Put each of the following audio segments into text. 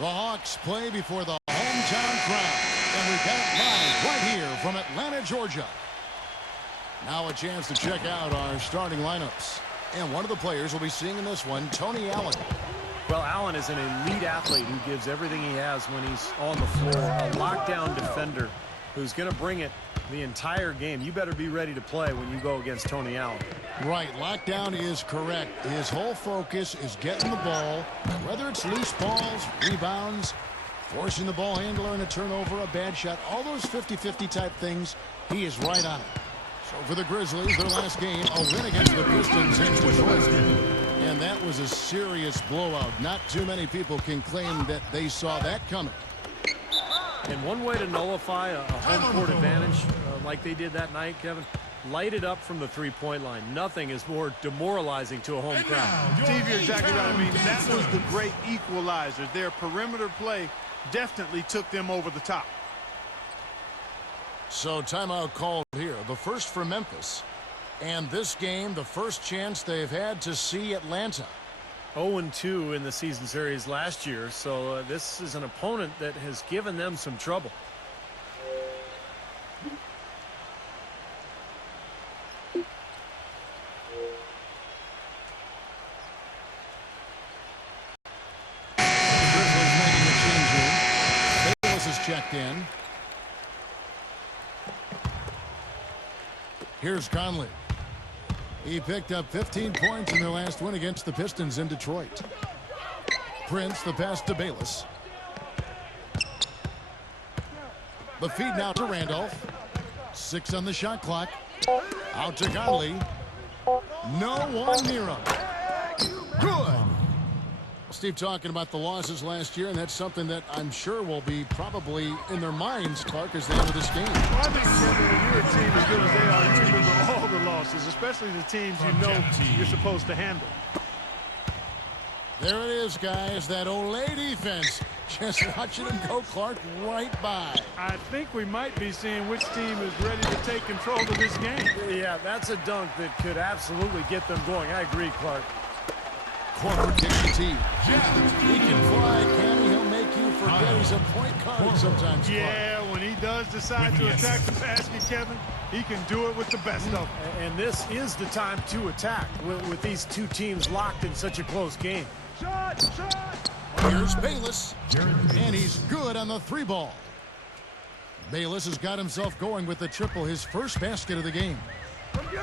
The Hawks play before the hometown crowd, and we got it live right here from Atlanta, Georgia. Now a chance to check out our starting lineups. And one of the players we'll be seeing in this one, Tony Allen. Well, Allen is an elite athlete who gives everything he has when he's on the floor. A lockdown defender who's going to bring it the entire game. You better be ready to play when you go against Tony Allen. Right, lockdown is correct. His whole focus is getting the ball, whether it's loose balls, rebounds, forcing the ball handler in a turnover, a bad shot, all those 50-50 type things, he is right on it. So for the Grizzlies, their last game, a win against the Pistons in Detroit. And that was a serious blowout. Not too many people can claim that they saw that coming. And one way to nullify a home court advantage like they did that night, Kevin, light it up from the three-point line. Nothing is more demoralizing to a home crowd. Steve, you're exactly right. I mean, that was the great equalizer. Their perimeter play definitely took them over the top. So timeout called here, the first for Memphis. And this game, the first chance they've had to see Atlanta. 0-2 in the season series last year, so this is an opponent that has given them some trouble. Grizzlies making a change here. Bayless is checked in. Here's Conley. He picked up 15 points in their last win against the Pistons in Detroit. Prince, the pass to Bayless. The feed now to Randolph. 6 on the shot clock. Out to Conley. No one near him. Good. Steve talking about the losses last year, and that's something that I'm sure will be probably in their minds, Clark, as they enter this game. Well, I think, Kevin, when you're a team as good as they are, you remember all the losses, especially the teams you know you're supposed to handle. There it is, guys, that Olay defense. Just watching him go, Clark, right by. I think we might be seeing which team is ready to take control of this game. Yeah, that's a dunk that could absolutely get them going. I agree, Clark. Corner kick to T. He can fly, can he? He'll make you forget he's a point guard sometimes. Yeah, when he does decide to attack the basket, Kevin, he can do it with the best of them. And this is the time to attack with these two teams locked in such a close game. Here's Bayless, and he's good on the 3-ball. Bayless has got himself going with the triple, his first basket of the game.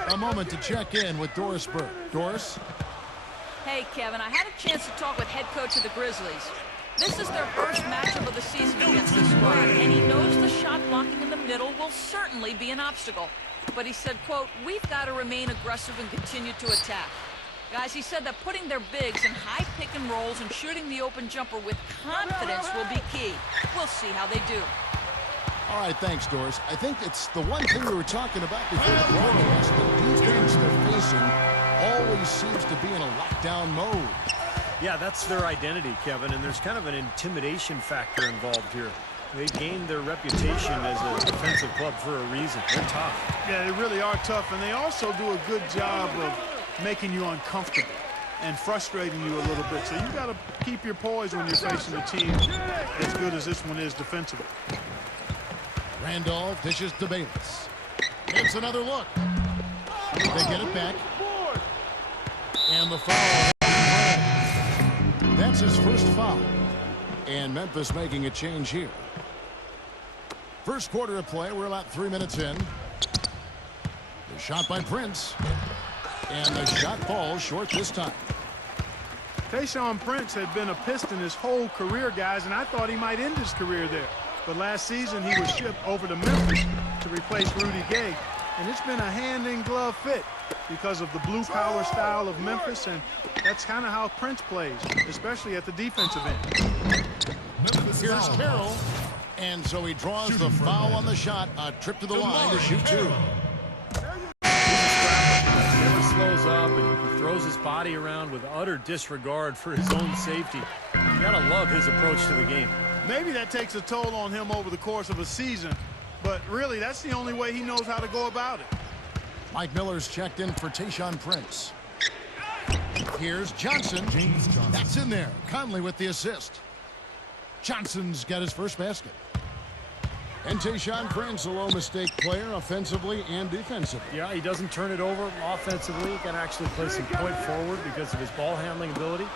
A moment to check in with Doris Burke. Doris? Hey, Kevin, I had a chance to talk with head coach of the Grizzlies. This is their first matchup of the season against this squad, and he knows the shot blocking in the middle will certainly be an obstacle. But he said, quote, we've got to remain aggressive and continue to attack. Guys, he said that putting their bigs in high pick and rolls and shooting the open jumper with confidence will be key. We'll see how they do. All right, thanks, Doris. I think it's the one thing we were talking about before the broadcast. The defense they're facing always seems to be in a lockdown mode. Yeah, that's their identity, Kevin, and there's kind of an intimidation factor involved here. They gained their reputation as a defensive club for a reason. They're tough. Yeah, they really are tough, and they also do a good job of making you uncomfortable and frustrating you a little bit. So you got to keep your poise when you're facing a team as good as this one is defensively. Randolph dishes to Bayless. It's another look. They get it back. And the foul. That's his first foul. And Memphis making a change here. First quarter of play. We're about 3 minutes in. The shot by Prince. And the shot falls short this time. Tayshaun Prince had been a Piston his whole career, guys, and I thought he might end his career there. But last season, he was shipped over to Memphis to replace Rudy Gay. And it's been a hand-in-glove fit because of the blue-collar style of Memphis, and that's kind of how Prince plays, especially at the defensive end. Here's Carroll. And so he draws the foul on the shot. A trip to the line to shoot 2. Never slows up and he throws his body around with utter disregard for his own safety. You gotta love his approach to the game. Maybe that takes a toll on him over the course of a season, but really that's the only way he knows how to go about it. Mike Miller's checked in for Tayshaun Prince. Here's Johnson. That's in there. Conley with the assist. Johnson's got his first basket. And Tayshaun Prince, a low-mistake player offensively and defensively. Yeah, he doesn't turn it over offensively. He can actually play some point forward because of his ball handling ability.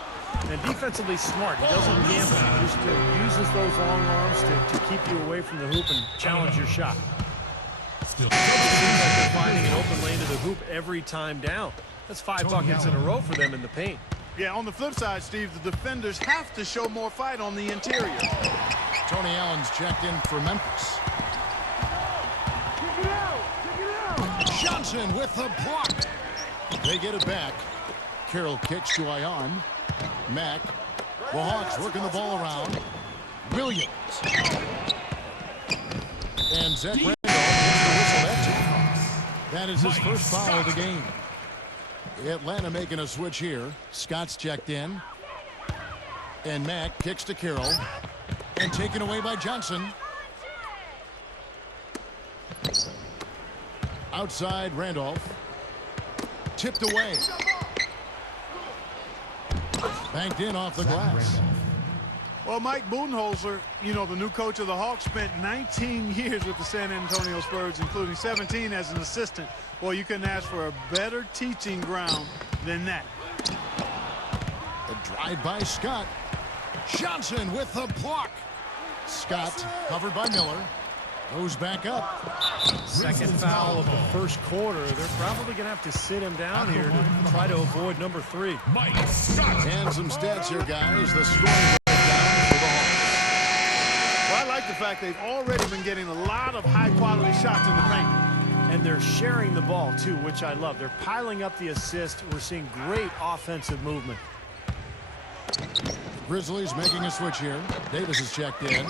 And defensively smart. He doesn't gamble. He just uses those long arms to keep you away from the hoop and challenge your shot. Still, it seems like they're finding an open lane to the hoop every time down. That's 5 buckets in a row for them in the paint. Yeah, on the flip side, Steve, the defenders have to show more fight on the interior. Tony Allen's checked in for Memphis. Johnson with the block. They get it back. Carroll kicks to Ion. Mack. The Hawks working the ball around. Williams. And Zach Randolph gets the whistle. That's it. That is his first foul of the game. Atlanta making a switch here. Scott's checked in. And Mack kicks to Carroll. And taken away by Johnson. Outside Randolph. Tipped away. Banked in off the glass. Well, Mike Budenholzer, you know, the new coach of the Hawks, spent 19 years with the San Antonio Spurs, including 17 as an assistant. Well, you couldn't ask for a better teaching ground than that. A drive by Scott. Johnson with the block. Scott covered by Miller. Goes back up. Second foul of the first quarter. They're probably going to have to sit him down here to try to avoid number 3. And some stats here, guys. The scoring breakdown for the Hawks. Well, I like the fact they've already been getting a lot of high-quality shots in the paint. And they're sharing the ball, too, which I love. They're piling up the assist. We're seeing great offensive movement. Grizzlies making a switch here. Davis is checked in.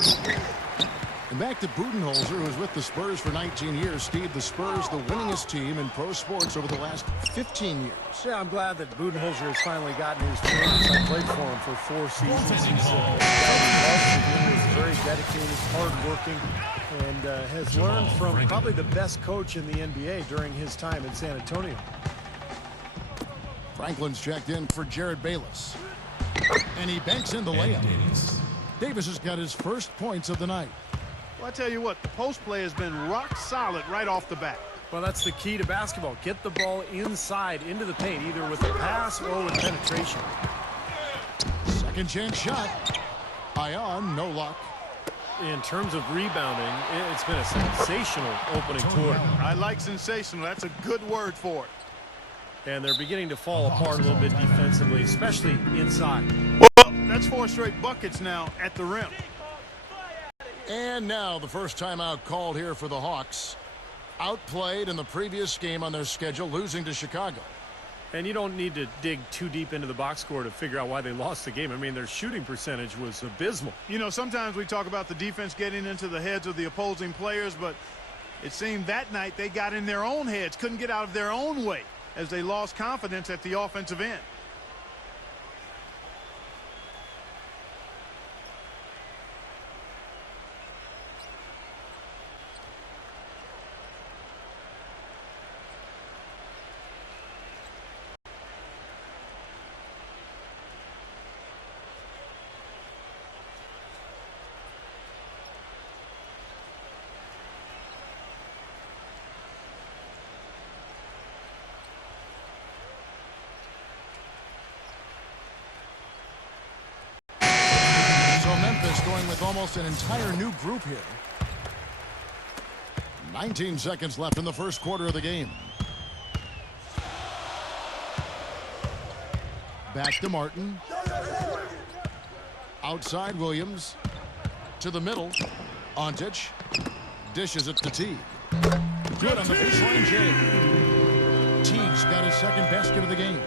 And back to Budenholzer, who was with the Spurs for 19 years. Steve, the Spurs, the winningest team in pro sports over the last 15 years. Yeah, I'm glad that Budenholzer has finally gotten his chance. I played for him for 4 seasons. He's very dedicated, hardworking, and has learned from probably the best coach in the NBA during his time in San Antonio. Franklin's checked in for Jared Bayless. And he banks in the layup. Davis has got his first points of the night. Well, I tell you what, the post play has been rock solid right off the bat. Well, that's the key to basketball. Get the ball inside into the paint, either with a pass or with penetration. Second chance shot. Ion, no luck. In terms of rebounding, it's been a sensational opening quarter. I like sensational. That's a good word for it. And they're beginning to fall apart a little bit defensively, especially inside. Well, that's 4 straight buckets now at the rim. And now the first timeout called here for the Hawks. Outplayed in the previous game on their schedule, losing to Chicago. And you don't need to dig too deep into the box score to figure out why they lost the game. I mean, their shooting percentage was abysmal. You know, sometimes we talk about the defense getting into the heads of the opposing players, but it seemed that night they got in their own heads, couldn't get out of their own way as they lost confidence at the offensive end. Going with almost an entire new group here. 19 seconds left in the first quarter of the game. Back to Martin. Outside Williams. To the middle. Ontic. Dishes it to Teague. Good on the baseline jam. Teague's got his second basket of the game.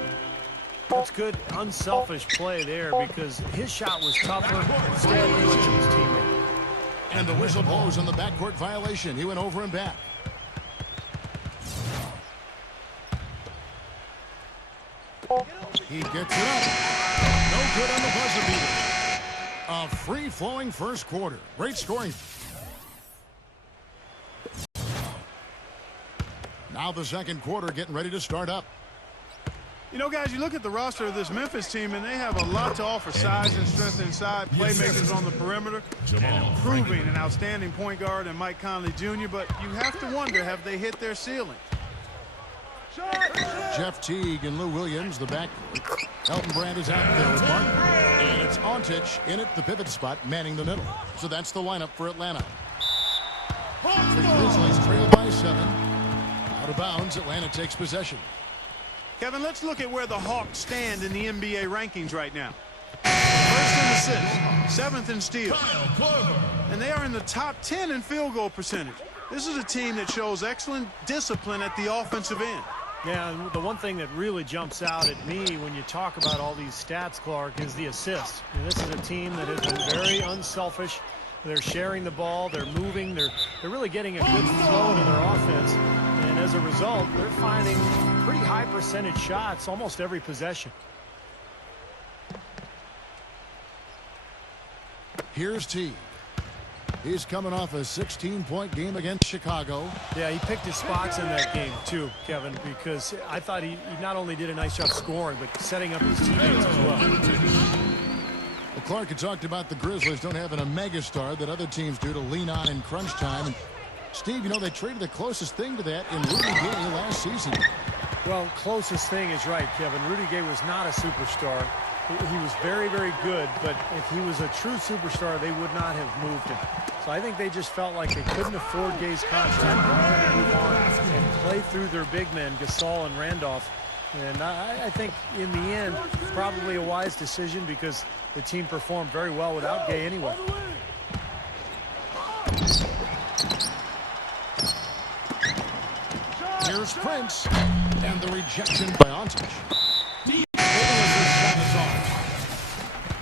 It's good, unselfish play there because his shot was tougher. Instead, he went to his teammate. And the whistle blows on the backcourt violation. He went over and back. He gets it up. No good on the buzzer beater. A free-flowing first quarter. Great scoring. Now the second quarter getting ready to start up. You know, guys, you look at the roster of this Memphis team, and they have a lot to offer. Size and strength inside, playmakers on the perimeter, and improving an outstanding point guard in Mike Conley Jr., but you have to wonder, have they hit their ceiling? Jeff Teague and Lou Williams, the backcourt. Elton Brand is out there with Martin. And it's Ontich in at the pivot spot, manning the middle. So that's the lineup for Atlanta. The Grizzlies trail by 7. Out of bounds, Atlanta takes possession. Kevin, let's look at where the Hawks stand in the NBA rankings right now. First in assists, 7th in steals, and they are in the top 10 in field goal percentage. This is a team that shows excellent discipline at the offensive end. Yeah, and the one thing that really jumps out at me when you talk about all these stats, Clark, is the assists. And this is a team that has been very unselfish. They're sharing the ball, they're moving, they're really getting a good flow to their offense. And as a result, they're finding pretty high percentage shots almost every possession. Here's T. He's coming off a 16-point game against Chicago. Yeah, he picked his spots in that game too, Kevin, because I thought he not only did a nice job scoring, but setting up his teammates as well. Well, Clark had talked about the Grizzlies don't have a megastar that other teams do to lean on in crunch time. And Steve, you know, they traded the closest thing to that in Rudy Gay last season. Well, closest thing is right, Kevin. Rudy Gay was not a superstar. He was very, very good, but if he was a true superstar, they would not have moved him. So I think they just felt like they couldn't afford Gay's contract. They wanted to move on and play through their big men, Gasol and Randolph. And I think in the end, probably a wise decision because the team performed very well without Gay anyway. Here's Prince, and the rejection by Ontich.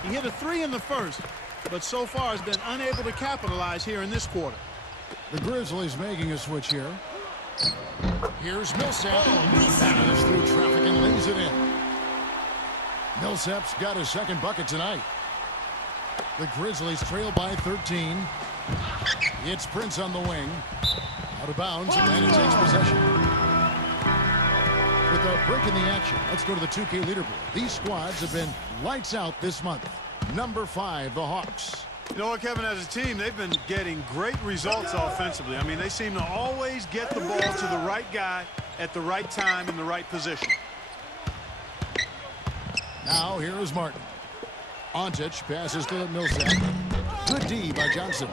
He hit a 3 in the first, but so far has been unable to capitalize here in this quarter. The Grizzlies making a switch here. Here's Millsap. Battles through traffic and lays it in. Millsap's got his second bucket tonight. The Grizzlies trail by 13. It's Prince on the wing. Out of bounds, Atlanta takes possession. With a break in the action, let's go to the 2K leaderboard. These squads have been lights out this month. Number 5, the Hawks. You know what, Kevin, as a team, they've been getting great results offensively. I mean, they seem to always get the ball to the right guy at the right time in the right position. Now here is Martin. Ontich passes to Millsap. Good D by Johnson.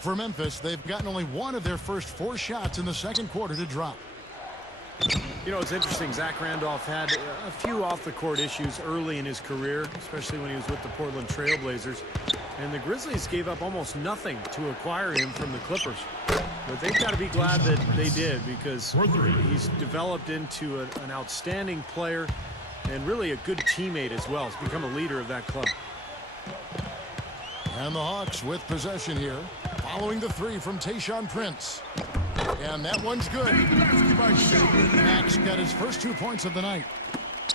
For Memphis, they've gotten only one of their first 4 shots in the second quarter to drop. You know, it's interesting. Zach Randolph had a few off-the-court issues early in his career, especially when he was with the Portland Trail Blazers. And the Grizzlies gave up almost nothing to acquire him from the Clippers. But they've got to be glad that they did because he's developed into an outstanding player and really a good teammate as well. He's become a leader of that club. And the Hawks with possession here, following the 3 from Tayshaun Prince. And that one's good. Max got his first 2 points of the night.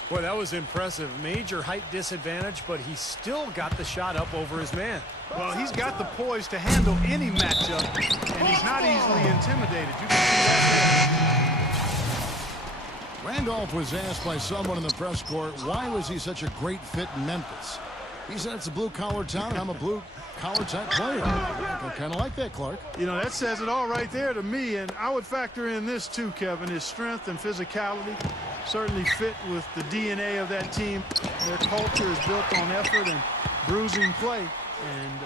Boy, that was impressive. Major height disadvantage, but he still got the shot up over his man. Well, he's got the poise to handle any matchup, and he's not easily intimidated. You can see that. Randolph was asked by someone in the press corps, why was he such a great fit in Memphis? He said it's a blue-collar town, and I'm a blue-collar type player. I kind of like that, Clark. You know, that says it all right there to me, and I would factor in this too, Kevin, his strength and physicality certainly fit with the DNA of that team. Their culture is built on effort and bruising play, and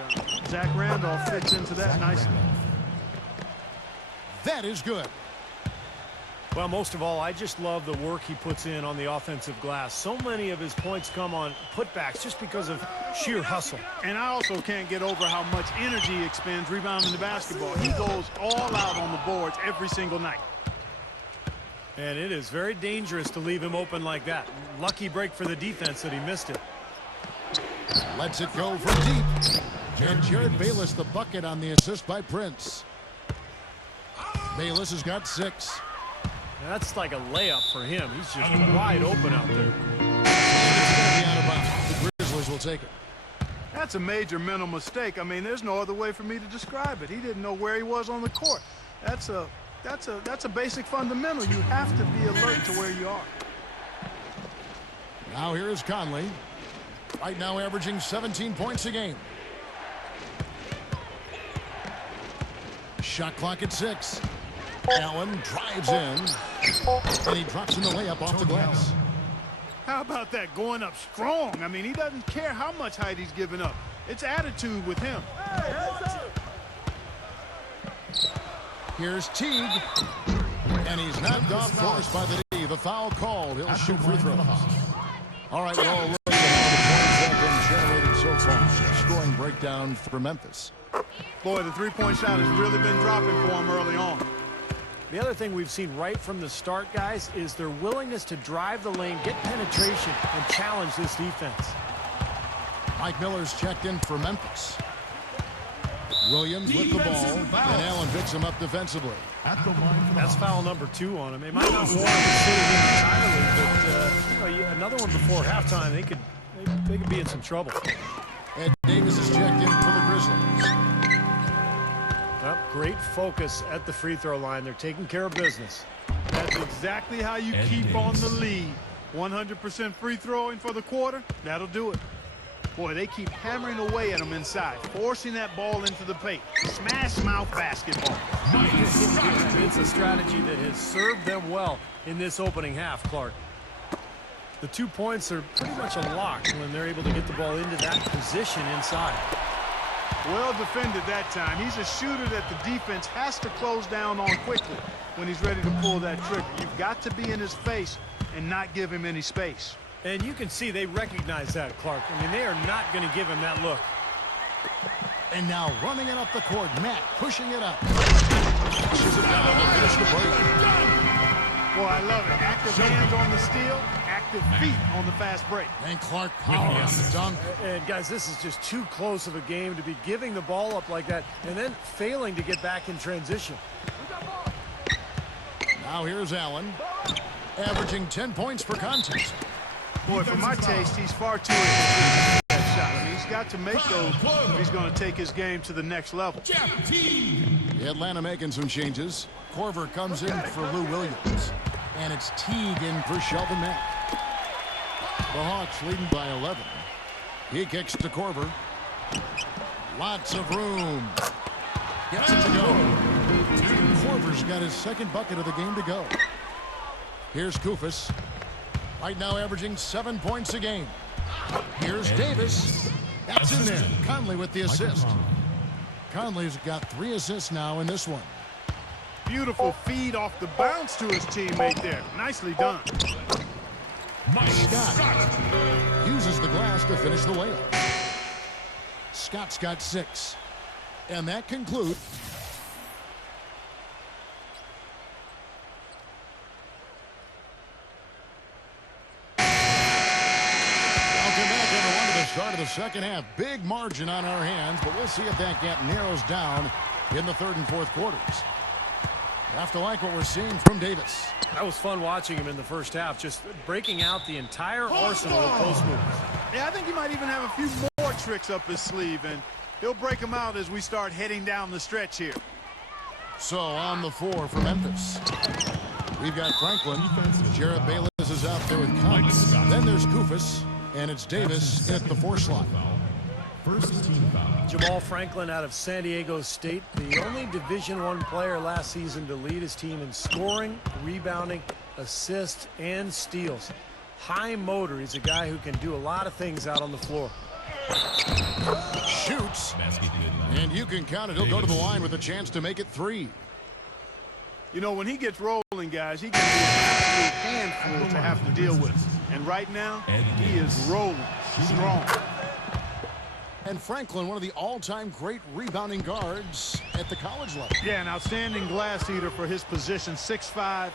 Zach Randolph fits into that nicely. That is good. Well, most of all, I just love the work he puts in on the offensive glass. So many of his points come on putbacks just because of sheer hustle. And I also can't get over how much energy he expends rebounding the basketball. He goes all out on the boards every single night. And it is very dangerous to leave him open like that. Lucky break for the defense that he missed it. Lets it go from deep. And Jared Bayless the bucket on the assist by Prince. Bayless has got 6. That's like a layup for him. He's just wide open out there. It's going to be out of bounds. The Grizzlies will take it. That's a major mental mistake. I mean, there's no other way for me to describe it. He didn't know where he was on the court. That's a basic fundamental. You have to be alert to where you are. Now here is Conley. Right now averaging 17 points a game. Shot clock at 6. Allen drives in. And he drops in the layup off the glass. How about that, going up strong? I mean, he doesn't care how much height he's giving up. It's attitude with him. Here's Teague. And he's knocked off course by the D. The foul called. He'll shoot free throws. All right, we'll look at how the points have been generated so far. Scoring breakdown for Memphis. Boy, the three-point shot has really been dropping for him early on. The other thing we've seen right from the start, guys, is their willingness to drive the lane, get penetration, and challenge this defense. Mike Miller's checked in for Memphis. Williams with the ball, and Allen picks him up defensively. That's foul number 2 on him. They might not warrant considering him entirely, but another one before halftime, they could be in some trouble. Ed Davis is checked in for the Grizzlies. Well, great focus at the free throw line. They're taking care of business. That's exactly how you keep on the lead. 100% free throwing for the quarter, that'll do it. Boy, they keep hammering away at him inside, forcing that ball into the paint. Smash mouth basketball. It's a strategy that has served them well in this opening half, Clark. The 2 points are pretty much a lock when they're able to get the ball into that position inside. Well defended that time. He's a shooter that the defense has to close down on quickly when he's ready to pull that trigger. You've got to be in his face and not give him any space. And you can see they recognize that, Clark. I mean, they are not going to give him that look. And now running it up the court, Matt pushing it up. Pushes it down to finish the break. Boy, I love it. Active hands on the steal, active feet on the fast break. And Clark power on the dunk. And guys, this is just too close of a game to be giving the ball up like that and then failing to get back in transition. Now here's Allen, averaging 10 points per contest. Boy, for my taste, he's far too inconsistent with that shot. I mean, he's got to make those if he's going to take his game to the next level. Atlanta making some changes. Corver comes in for Lou Williams. And it's Teague in for Shelvin Mack. The Hawks leading by 11. He kicks to Corver. Lots of room. Gets it to go. Corver's got his second bucket of the game to go. Here's Kufis. Right now averaging 7 points a game. Here's Davis. That's in there. Conley with the assist. Conley's got 3 assists now in this one. Beautiful feed off the bounce to his teammate there. Nicely done. Scott uses the glass to finish the layup. Scott's got 6. And that concludes. Start of the second half. Big margin on our hands, but we'll see if that gap narrows down in the third and fourth quarters. Have to like what we're seeing from Davis. That was fun watching him in the first half, just breaking out the entire arsenal of post moves. Yeah, I think he might even have a few more tricks up his sleeve, and he'll break them out as we start heading down the stretch here. So on the floor for Memphis, we've got Franklin. Jarrett Bayless is out there with Cox. Then there's Kufis. And it's Davis at the 4 slot. First team foul. Jamal Franklin out of San Diego State, the only Division I player last season to lead his team in scoring, rebounding, assists, and steals. High motor. He's a guy who can do a lot of things out on the floor. Shoots. And you can count it. He'll go to the line with a chance to make it 3. You know, when he gets rolling, guys, he can be an absolute handful to have to deal with. And right now, he is rolling strong. And Franklin, one of the all-time great rebounding guards at the college level. Yeah, an outstanding glass eater for his position. 6'5",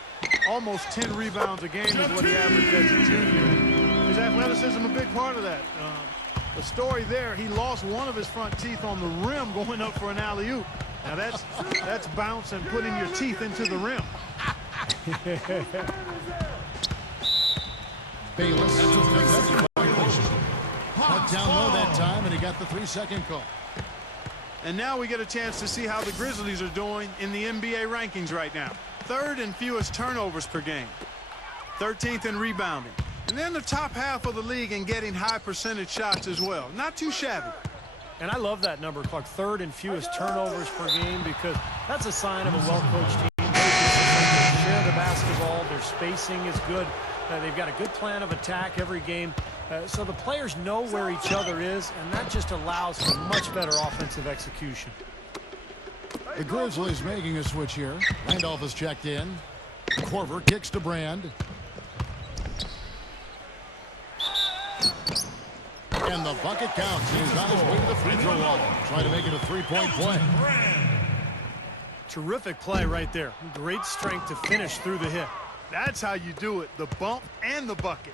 almost 10 rebounds a game is what he averaged as a junior. His athleticism a big part of that. The story there, he lost one of his front teeth on the rim going up for an alley-oop. Now that's bounce and putting your teeth into the rim. Bayless cut down low that time, and he got the 3-second call. And now we get a chance to see how the Grizzlies are doing in the NBA rankings right now. 3rd in fewest turnovers per game. 13th in rebounding. And then the top half of the league in getting high percentage shots as well. Not too shabby. And I love that number, Clark. Third and fewest turnovers per game, because that's a sign of a well-coached team. They share the basketball. Their spacing is good. They've got a good plan of attack every game. So the players know where each other is, and that just allows for much better offensive execution. The Grizzlies making a switch here. Randolph is checked in. Korver kicks to Brand. And the bucket counts. He's on his way to the free throw line. Trying to make it a three-point play. Terrific play right there. Great strength to finish through the hit. That's how you do it. The bump and the bucket.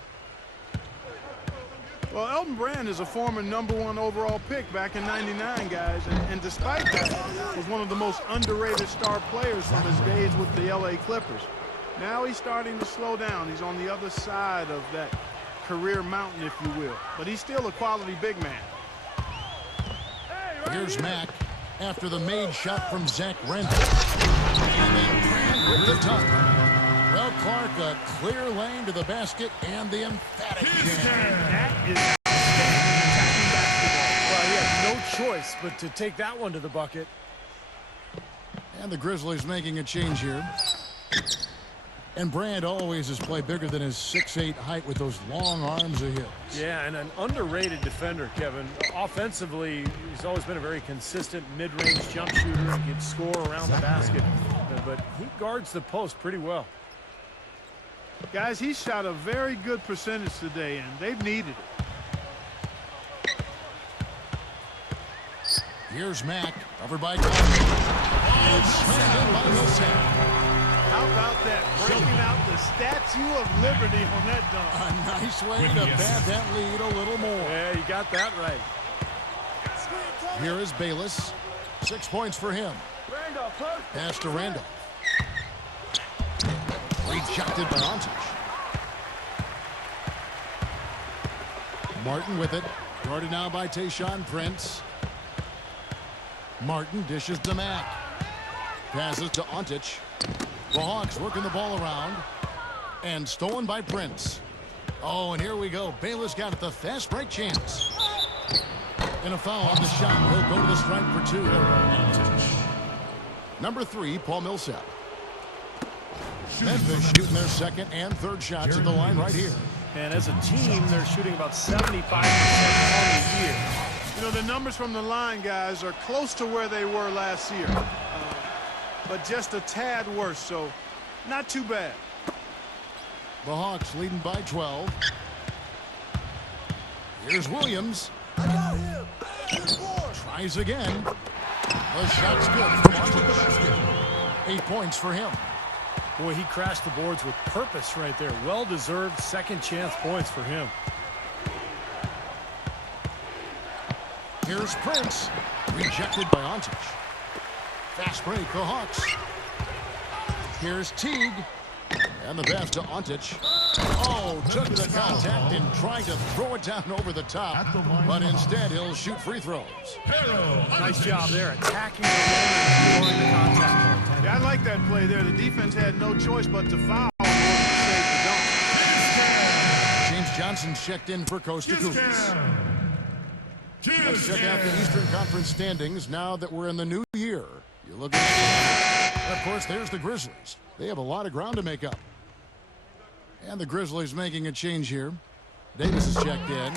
Well, Elton Brand is a former #1 overall pick back in '99, guys. And despite that, was one of the most underrated star players from his days with the LA Clippers. Now he's starting to slow down. He's on the other side of that career mountain, if you will. But he's still a quality big man. Here's Mack after the made shot from Zach Randolph. And then Brand with the dunk. Well, Clark, a clear lane to the basket and the emphatic jam. That is attacking basketball. Well, he had no choice but to take that one to the bucket. And the Grizzlies making a change here. And Brand always has played bigger than his 6'8" height with those long arms of his. Yeah, and an underrated defender, Kevin. Offensively, he's always been a very consistent mid-range jump shooter and can score around the basket. But he guards the post pretty well. Guys, he shot a very good percentage today, and they've needed it. Here's Mack, covered by Conley. And slammed in by Millsap. How about that? Breaking out the Statue of Liberty on that dunk. A nice way to pad that lead a little more. Yeah, you got that right. Here is Bayless. 6 points for him. Pass to Randolph. Rejected by Ontic. Martin with it. Guarded now by Tayshaun Prince. Martin dishes to Mack. Passes to Ontic. The Hawks working the ball around. And stolen by Prince. Oh, and here we go. Bayless got the fast break chance. And a foul on the shot. He'll go to the stripe for 2. Number 3, Paul Millsap. Memphis shooting their second and third shots at the line right here. And as a team, they're shooting about 75% on the year. You know, the numbers from the line, guys, are close to where they were last year. But just a tad worse, so not too bad. The Hawks leading by 12. Here's Williams. Tries again. The shot's good from Ontic. 8 points for him. Boy, he crashed the boards with purpose right there. Well-deserved second chance points for him. Here's Prince. Rejected by Ontic. Fast break, the Hawks. Here's Teague. And the pass to Ontic. Oh, took the contact and tried to throw it down over the top. But instead, he'll shoot free throws. Nice job there, attacking the rim and throwing the contact. Yeah, I like that play there. The defense had no choice but to foul in order to save the dunk. James Johnson checked in for Coast to Coast. Let's check out the Eastern Conference standings now that we're in the new year. You look at it. Of course, there's the Grizzlies. They have a lot of ground to make up. And the Grizzlies making a change here. Davis is checked in.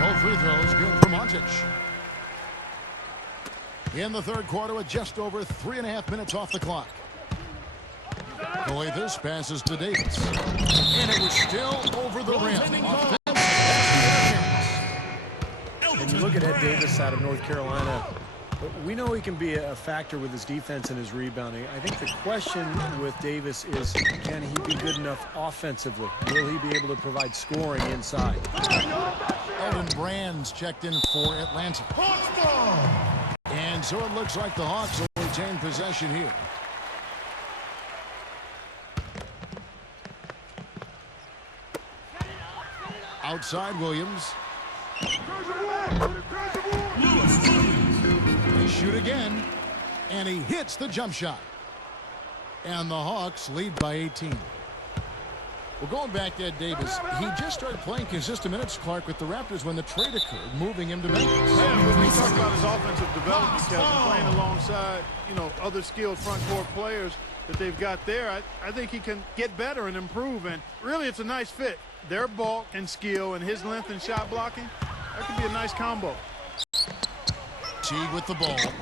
Both free throws good from Ontic. In the third quarter with just over 3.5 minutes off the clock. Coethus passes to Davis. And it was still over the rim. And you look at Ed Davis out of North Carolina, we know he can be a factor with his defense and his rebounding. I think the question with Davis is, can he be good enough offensively? Will he be able to provide scoring inside? Elton Brand's checked in for Atlanta. And so it looks like the Hawks will retain possession here. Outside Williams. They shoot again, and he hits the jump shot. And the Hawks lead by 18. Well, going back to Ed Davis, he just started playing consistent minutes, Clark, with the Raptors when the trade occurred, moving him to Memphis. Yeah, when we talk about his offensive development, Kevin, playing alongside, other skilled front court players that they've got there, I think he can get better and improve, and really it's a nice fit. Their bulk and skill and his length and shot blocking, that could be a nice combo. Teague with the ball.